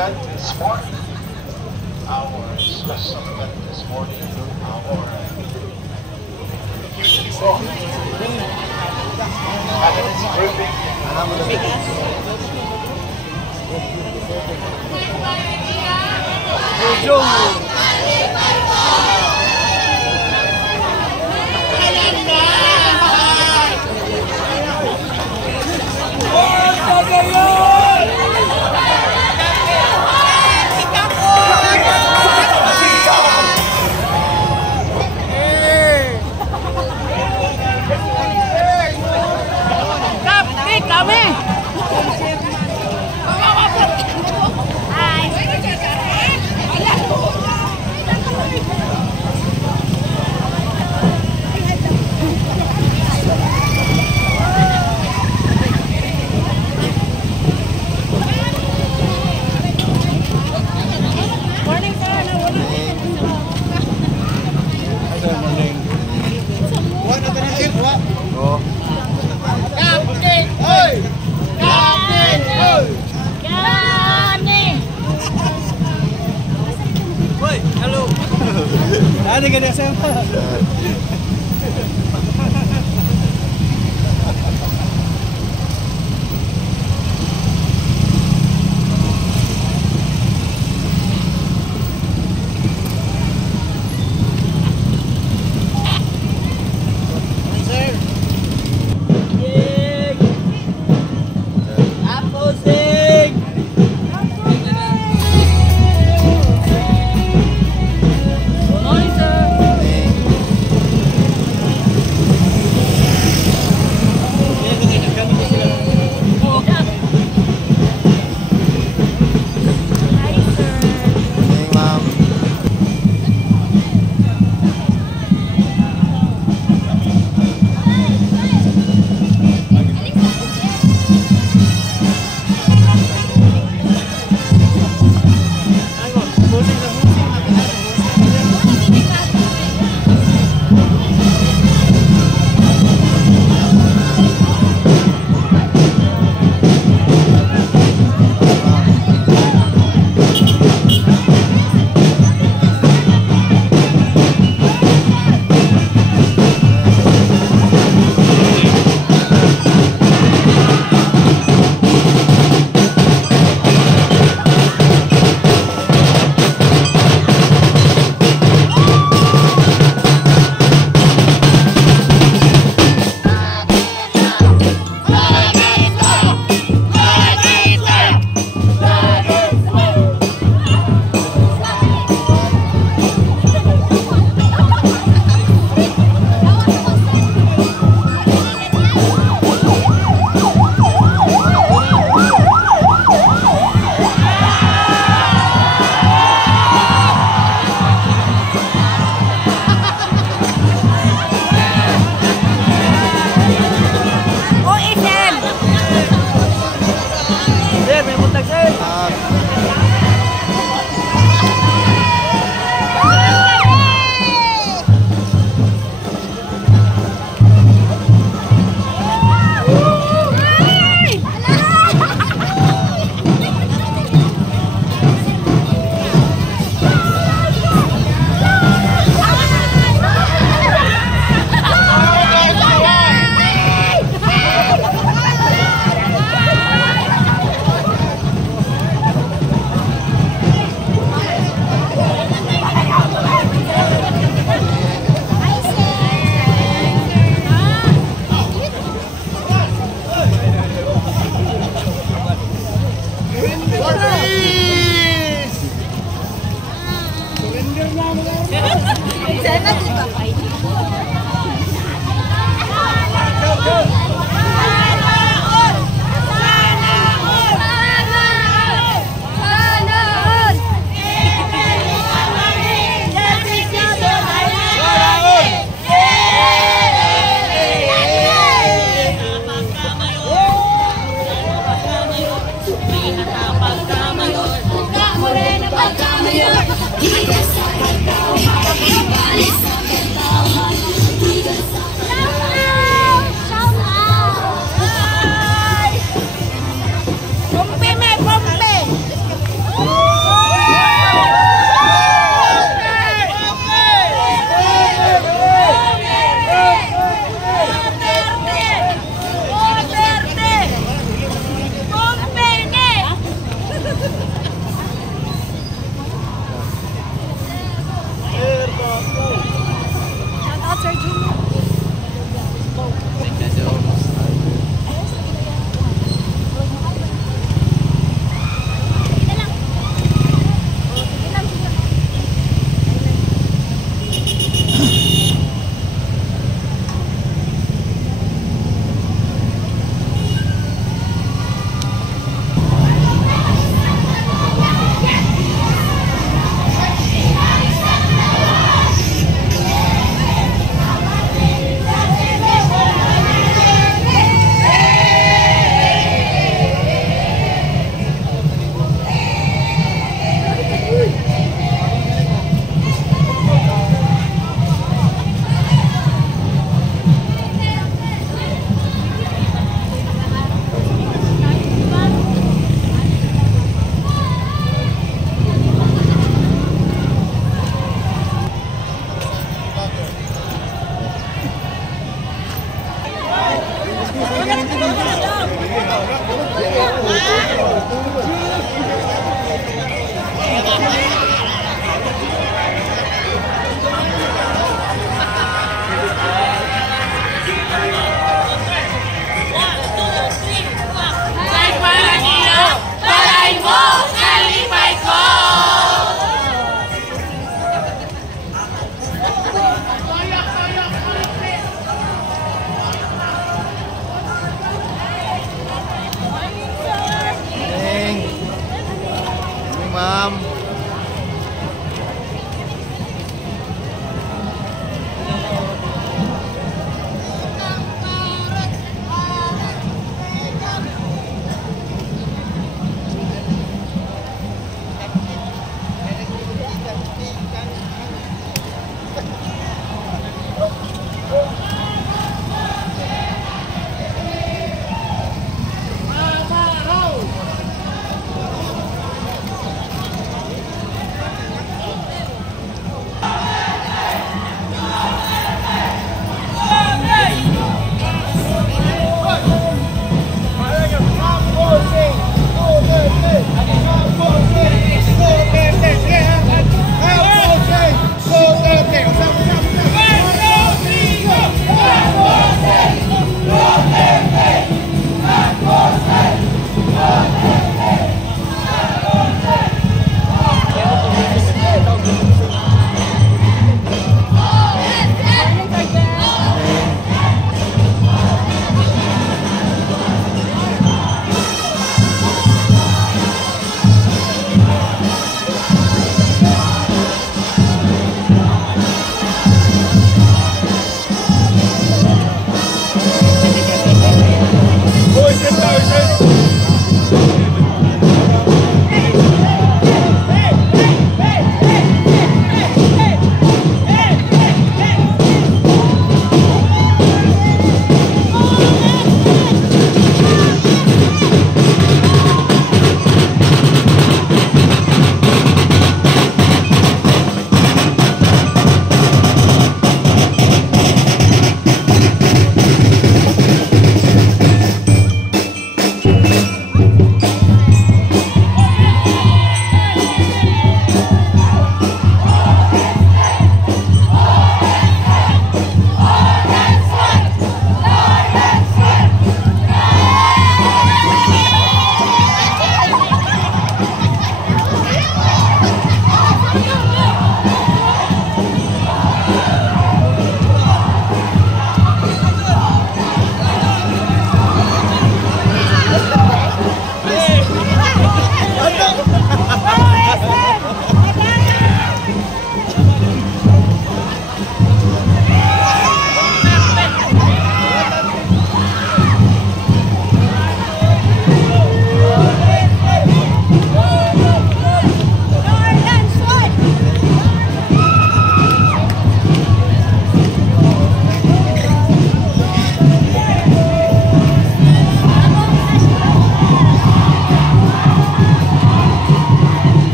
event this morning. Our special event this morning. Our attendance briefing. Ada gak saya? ma'am.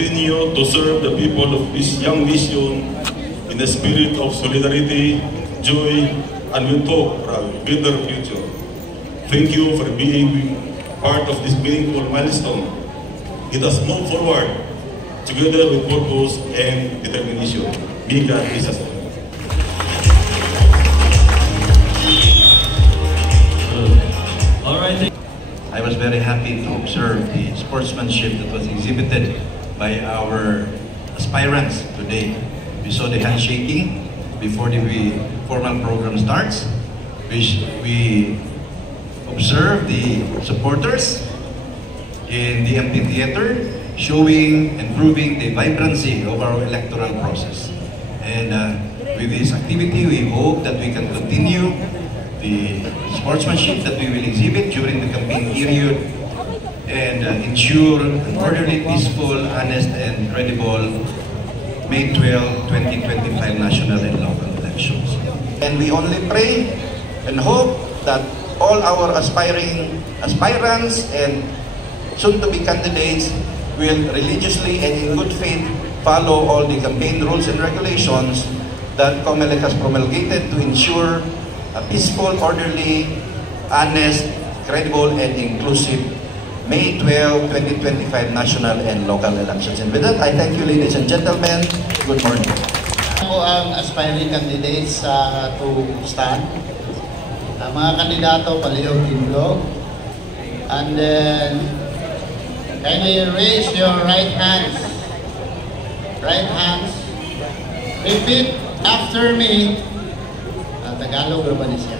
continue to serve the people of this young nation in a spirit of solidarity, joy, and with hope for a better future. Thank you for being part of this meaningful milestone. Let us move forward together with purpose and determination. May God bless us all. I was very happy to observe the sportsmanship that was exhibited by our aspirants today. We saw the handshaking before the formal program starts. We observed the supporters in the amphitheater showing and proving the vibrancy of our electoral process. And with this activity, we hope that we can continue the sportsmanship that we will exhibit during the campaign period and ensure an orderly, peaceful, honest, and credible May 12, 2025 national and local elections. And we only pray and hope that all our aspirants and soon-to-be candidates will religiously and in good faith follow all the campaign rules and regulations that COMELEC has promulgated to ensure a peaceful, orderly, honest, credible, and inclusive May 12, 2025 national and local elections. And with that, I thank you, ladies and gentlemen. Good morning. Ako ang aspiring candidates to stand. Mga kandidato, palihog tinlog. And then, kindly raise your right hands. Right hands. Repeat after me. Tagalog ba ni siya?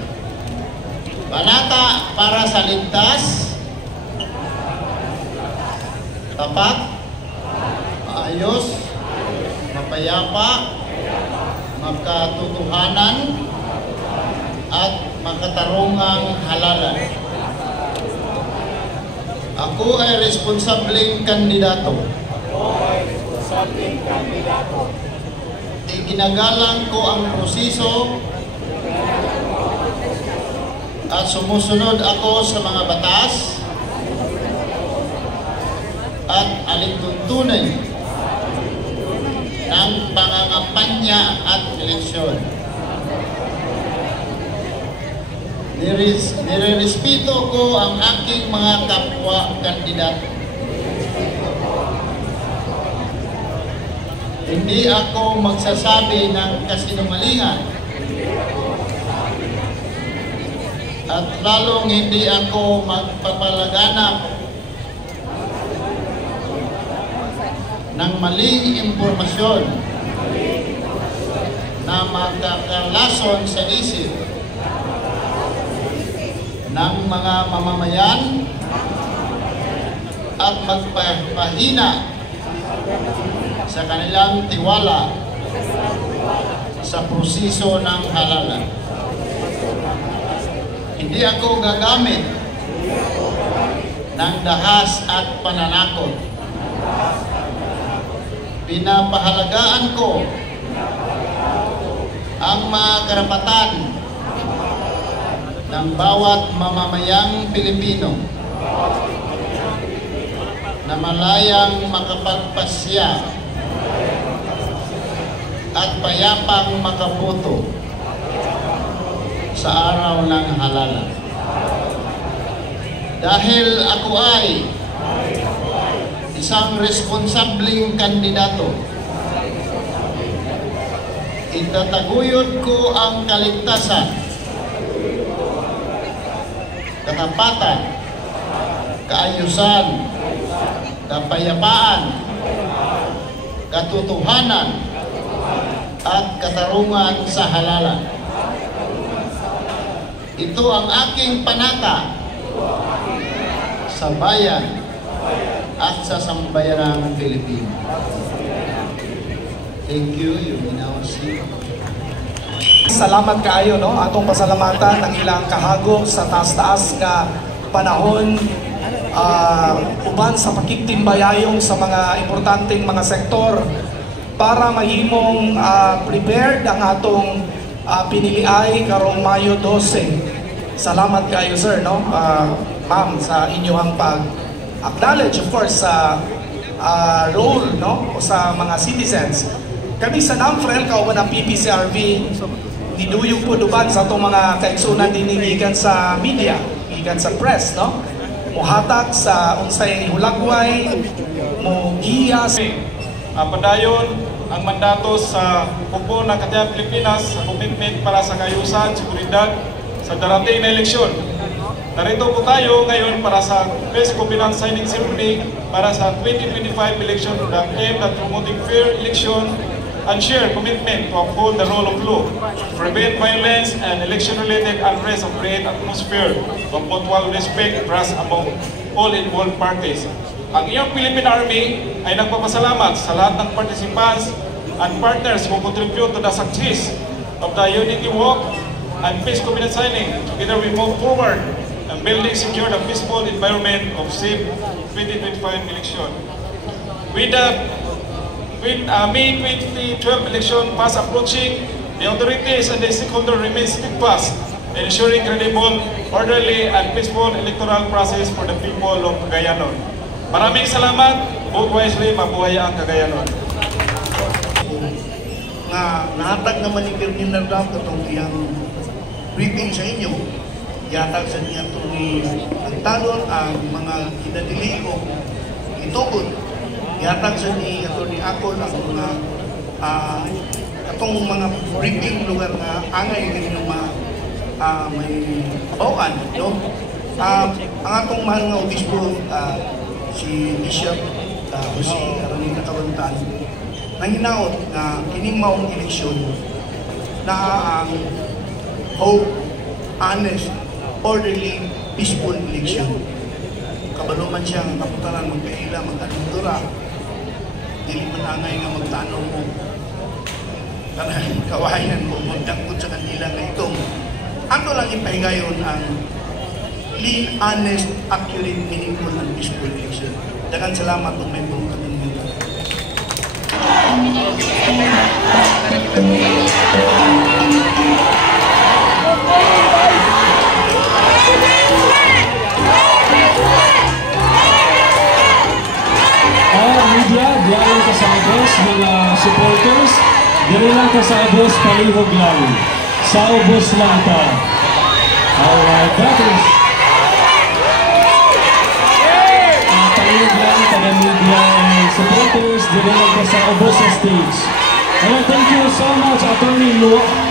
Banata para sa ligtas, tapat, maayos, mapayapa, magkatotohanan, at makatarungang halalan. Ako ay responsableng kandidato. Iginagalang ko ang proseso at sumusunod ako sa mga batas at alintuntunin ng pangangampanya at eleksyon. Nirerespeto ko ang aking mga kapwa kandidato. Hindi ako magsasabi ng kasinungalingan at lalong hindi ako magpapalaganap ng maling impormasyon na magkakalason sa isip ng mga mamamayan at magpapahina sa kanilang tiwala sa proseso ng halalan. Hindi ako gagamit ng dahas at pananakot. Pinapahalagaan ko ang mga karapatan ng bawat mamamayang Pilipino na malayang makapagpasya at payapang makaboto sa araw ng halalan. Dahil ako ay isang responsableng kandidato, itataguyod ko ang kaligtasan, katapatan, kaayusan, kapayapaan, katotohanan, at katarungan sa halalan. Ito ang aking panata sa bayan at sa sambayanang Pilipino. Thank you. You may now see. Salamat kaayo, no? Atong pasalamatan ang ilang kahagok sa taas-taas nga panahon, uban sa pakigtimbayayong sa mga importanteng mga sektor para mahimong prepared ang atong piniliay karong Mayo 12. Salamat kayo, sir, no? Ma'am, sa inyong pag-acknowledge, of course, sa role, no, sa mga citizens. Kami sa NAMFREL, kauban ng PPCRV, niduyog po duban sa itong mga kaigsunan dinigigan sa media, gigan sa press, no? Muhatag sa unsay hulagway, mugiya. Padayon ang mandato sa Kupo ng Katayang Pilipinas sa commitment para sa kayusan, seguridad sa darating na eleksyon. Narito po tayo ngayon para sa Peace Covenant Signing Ceremony para sa 2025 election that aimed at promoting fair election and share commitment to uphold the rule of law, prevent violence and election-related unrest, and create atmosphere of mutual respect, trust among all involved parties. Ang iyong Philippine Army ay nagpapasalamat sa lahat ng participants and partners who contribute to the success of the unity walk and peace covenant signing. Together we move forward and building secure the peaceful environment of safe 2025 election. With May 2012 election fast approaching, the authorities and the stakeholders remain steadfast in ensuring credible, orderly, and peaceful electoral process for the people of Cagayanon. Maraming salamat. Vote wisely, mabuhay ang Cagayanon. Nahatag naman ni Ferdinand Rao itong iyang briefing sa inyo. Yatag sa niya ito ni Talon ang mga kinadili o itugod. Yatag sa ni ito ni Akol ang mga itong mga briefing lugar na angay ganyan may bawaan. No? Ang atong mahal nga obispo, si Bishop Jose Aranita Cabantan, nang hinaot na kining maong eleksyon na ang hope, honest, orderly, peaceful election. Kabalo man siyang kaputaran magkaila, mag-alundura, dili man angay nga magtanong mo kanang kawayan mo, magdangkot sa kanila na itong ato lang ipahigayon ang clean, honest, accurate, meaningful, and peaceful election. Daghang salamat kung may buong katungan. Media, diyan ka sa ubos, mga supporters, diri lang ka sa ubos, palihog lang. Sa ubos lang ka. Alright, that is palihog lang ka na media and supporters, diri lang ka sa ubos sa stage. Alright, thank you so much, Attorney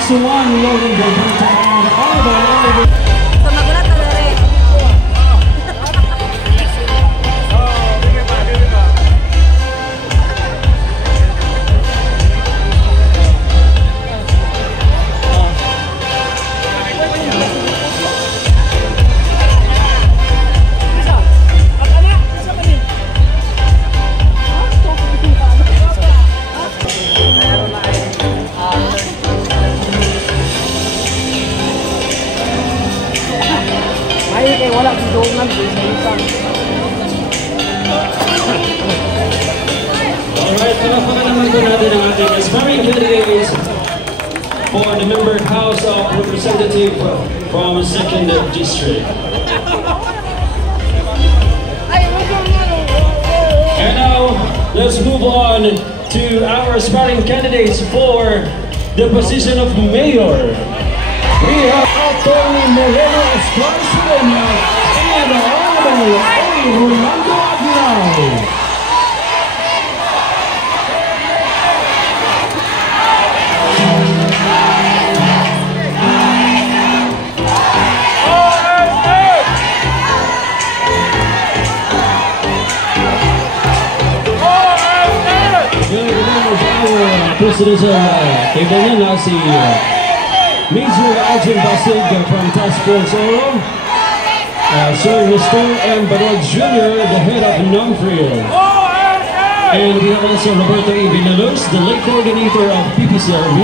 Suwan Logan Gilberto and all the aspiring candidates for the member House of Representative from 2nd District. And now, let's move on to our aspiring candidates for the position of Mayor. We have Attorney Moreno Esparcena and Honorable A. Rolando Aguilar. President table niya na si Major Alvin Basig from Task Force Oro, Sir Nestor M. Barod Jr., the head of NAMFREL. And we have also Roberto E. Villalobos, the late coordinator of PPCRV.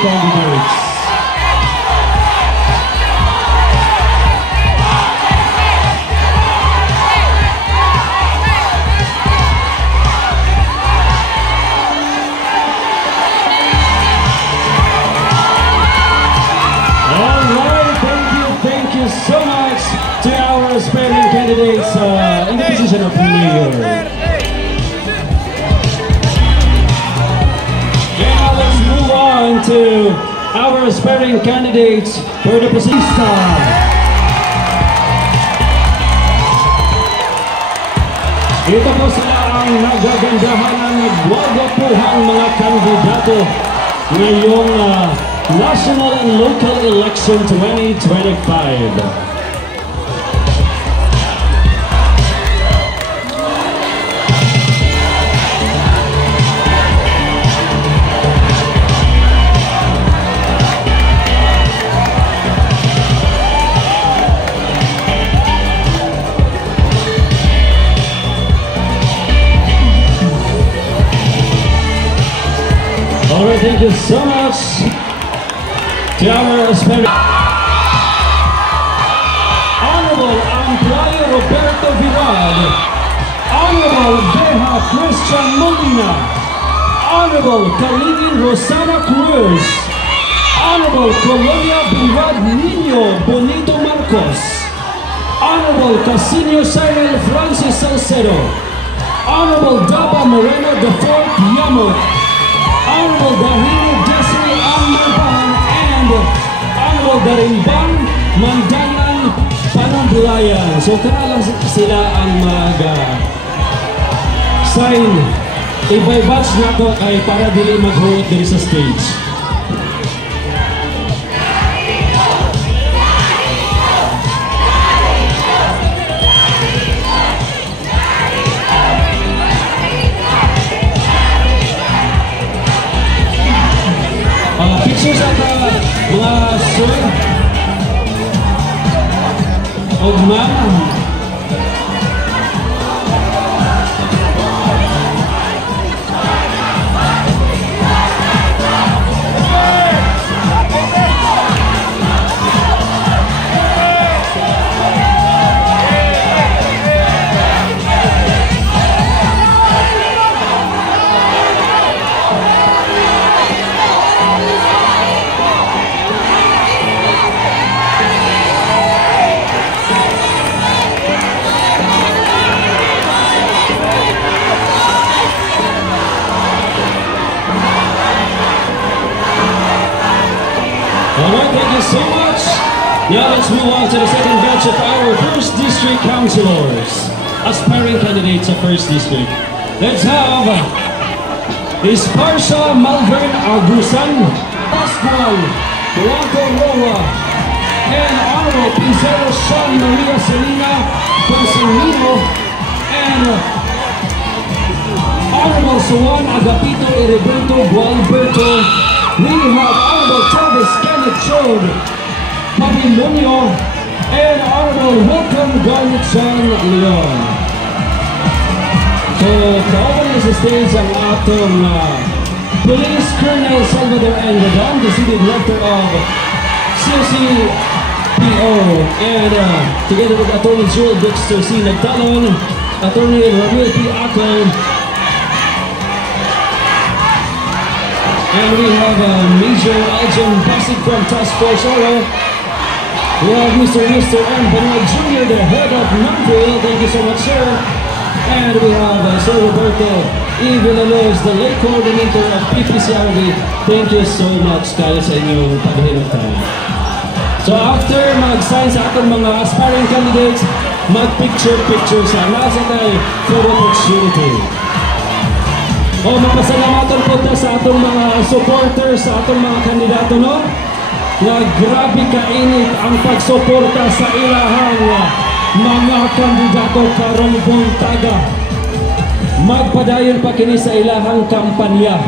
candidates. So much to our aspiring candidates in the position of mayor. And now let's move on to our aspiring candidates for the position. Ito po sila ang nagagandahan ng nagwagapuhang mga kandidato ngayong National and Local Election 2025. All right, thank you so much. To our aspiring Honorable Amplayo Roberto Virad, Honorable Beha Christian Molina, Honorable Kalingin Rosana Cruz, Honorable Colonia Virad Nino Bonito Marcos, Honorable Casinio Cyril Francis Salcedo, Honorable Daba Moreno IV Yamot, Honorable Dahino Desiree Amarban, Honorable Darimbang Mandalan Panambulayan. So kaya lang sila ang mag-sign. Ibay-batch na to ay para dili mag-vote diri sa stage. Pictures at mga sir o ma'am. Alright, thank you so much. Now let's move on to the second batch of our first district councilors, aspiring candidates of first district. Let's have Esparza Malvern Agusan, Pascual Blanco Roa, and Honorable Pizarro Sean Maria Selena Pasamino, and Honorable Juan Agapito Heriberto Gualberto. We have Honorable Travis Kenneth Chode Pabimonio and Honorable Welcome Garnet San Leon. So, kaoban sa stage ang atong Police Colonel Salvador Engadon, the City Director of COC-PO, and together with Attorney Joel Dexter C. Nagtalon, Attorney Ramil P. Acon, and we have Major Aljon Basig from Task Force Oro. We have Mr. M. Bernard Jr., the head of Nonville. Thank you so much, sir. And we have Sir Roberto E. Villalobos, the late coordinator of PPCRB. Thank you so much kayo sa inyong paghinotay. So after mag-sign sa atong mga aspiring candidates, mag-picture-picture sa nasa tayo for opportunity. O mapasalamatan po ta sa atong mga supporters, sa atong mga kandidato, no? Na grabe kainit ang pagsuporta sa ilahang mga kandidato karong buntaga. Magpadayon pa kini sa ilahang kampanya.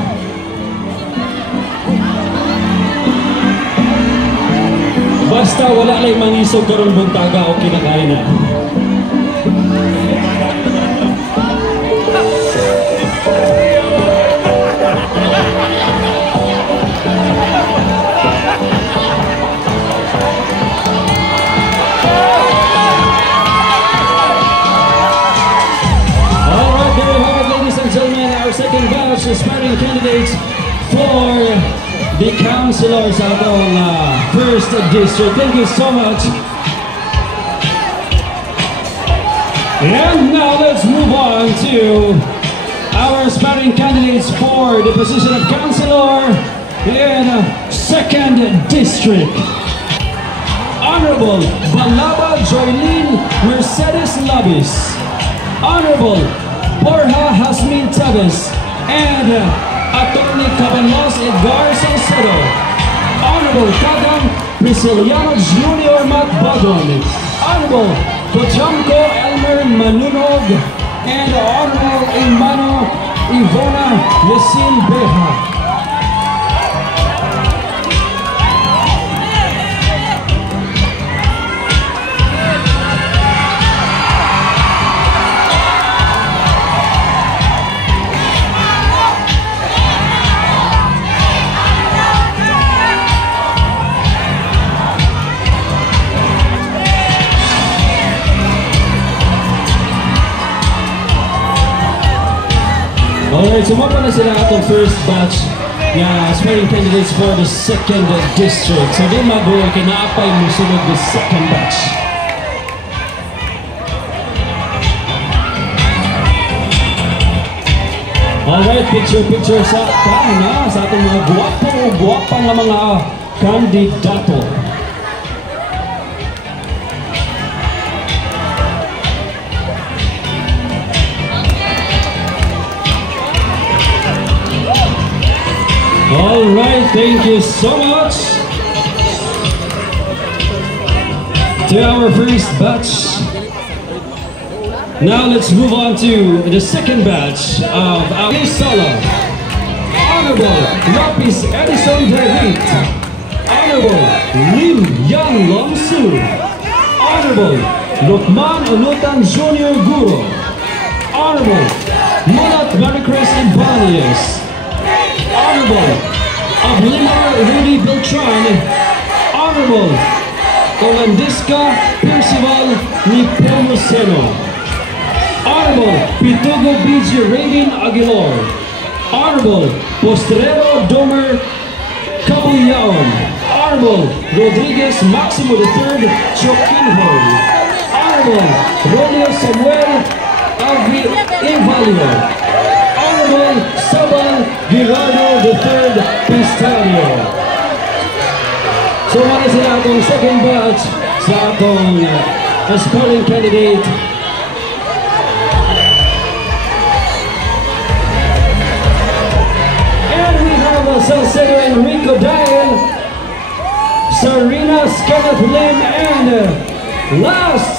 Basta wala lang mangisog karong buntaga o kinakain na. candidates for the councilors sa atong first district. Thank you so much. And now let's move on to our aspiring candidates for the position of councilor in 2nd District. Honorable Balaba Joylene Mercedes Labis, Honorable Borja Hasmin Taves, and Attorney Cabanos Edgar Salcedo, Honorable Kadang Prisciliano Jr. Matbadon, Honorable Kochamko Elmer Manunog, and Honorable Emmanuel Ivona Yesin Beha. Alright, sumapa na sila atong first batch na aspiring candidates for the 2nd District. So di mabuhay, kinaapay mo sunod the 2nd batch. Alright, picture sa atong mga guwapang na mga kandidato. All right, thank you so much to our first batch. Now let's move on to the 2nd batch of our Sala. Honorable Lapis Edison David, Honorable Lim Yang Long Su, Honorable Lukman Unutan Jr. Guro, Honorable Mulat Maricris Ibanez, Honorable Ablimar Rudy Beltran, Honorable Olandiska Percival Nipomuceno, Honorable Pitugo BG Raven Aguilar, Honorable Postrero Domer Cabuyaon, Honorable Rodriguez Maximo III Choquinhon, Honorable Rolio Samuel Agui Invalio, Honorable Sabal Girardo III Pistalio. So what is atong 2nd batch sa atong aspiring candidate. And we have Salcedo Enrico Dian, Sarinas Kenneth Lim, and last,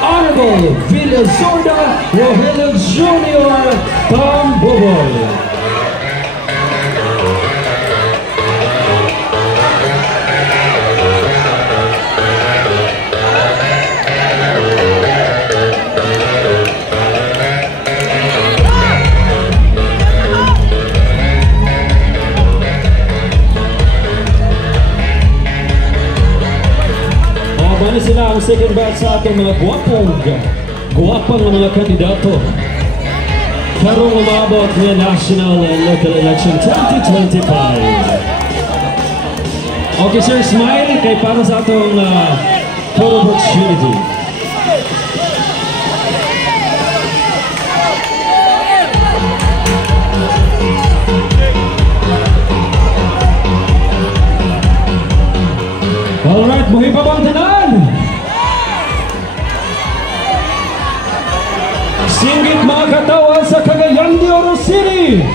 Honorable Villa Zorda Rogelio Jr. Tom Boboy. Ano sila ang 2nd batch sa ating mga guwapang mga kandidato karong umabot ng National and Local Election 2025. Okay sir, smile kay para sa atong photo opportunity. Alright, buhay pa bang tanan? Singgit mga katawan sa Cagayan de Oro City!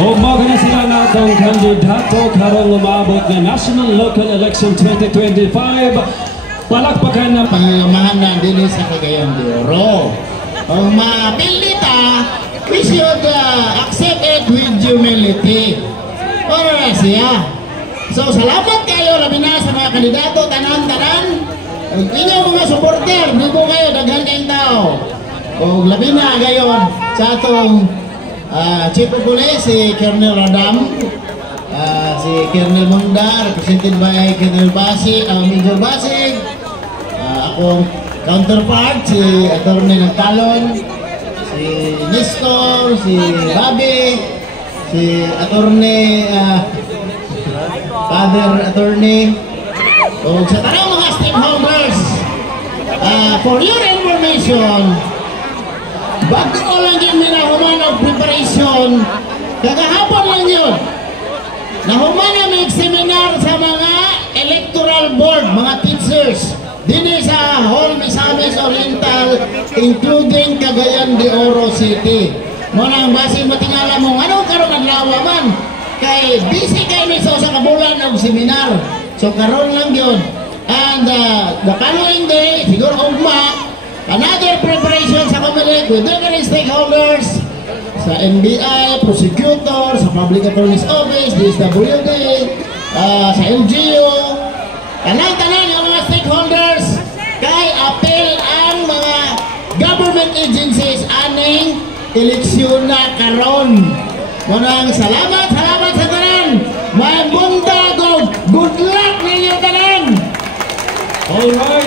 Umaga na sila natong kandidato karong umabot na National Local Election 2025. Palakpakan na pangangamahan na din sa Cagayan de Oro. Kung mapilita, we should accept it with humility. Para siya. So salamat kayo labi na sa mga kandidato, tanan-tanan. Inyong mga supporter, di po kayo, daghan kayong tao. O labi na gayon sa atong Chief of Police, si Colonel Radam, si Colonel Munda, represented by Colonel Major Basig, akong counterpart, si Attorney ng Talon, si Nestor, si Bobby, si Attorney, Father Attorney, o sa tanong mga stakeholders. For your information, bago lang yung minahuman ang preparation, kagahapon lang yun, nahuman na may seminar sa mga electoral board, mga teachers, din sa Hall Misamis Oriental, including Cagayan de Oro City. Muna ang basing matingala mo, anong karong adlaw man? Kay busy kayo sa kabulan ng seminar. So karon lang yun. And the following day, siguro ugma, another preparation sa Comelec with different stakeholders, sa NBI, prosecutor, sa Public Attorney's Office, DSWD, sa LGU, tanan-tanan yung mga stakeholders, kay apel ang mga government agencies aning eleksyon na karon. Munang salamat sa tanan. May buntag, good luck ninyo tanan. All right.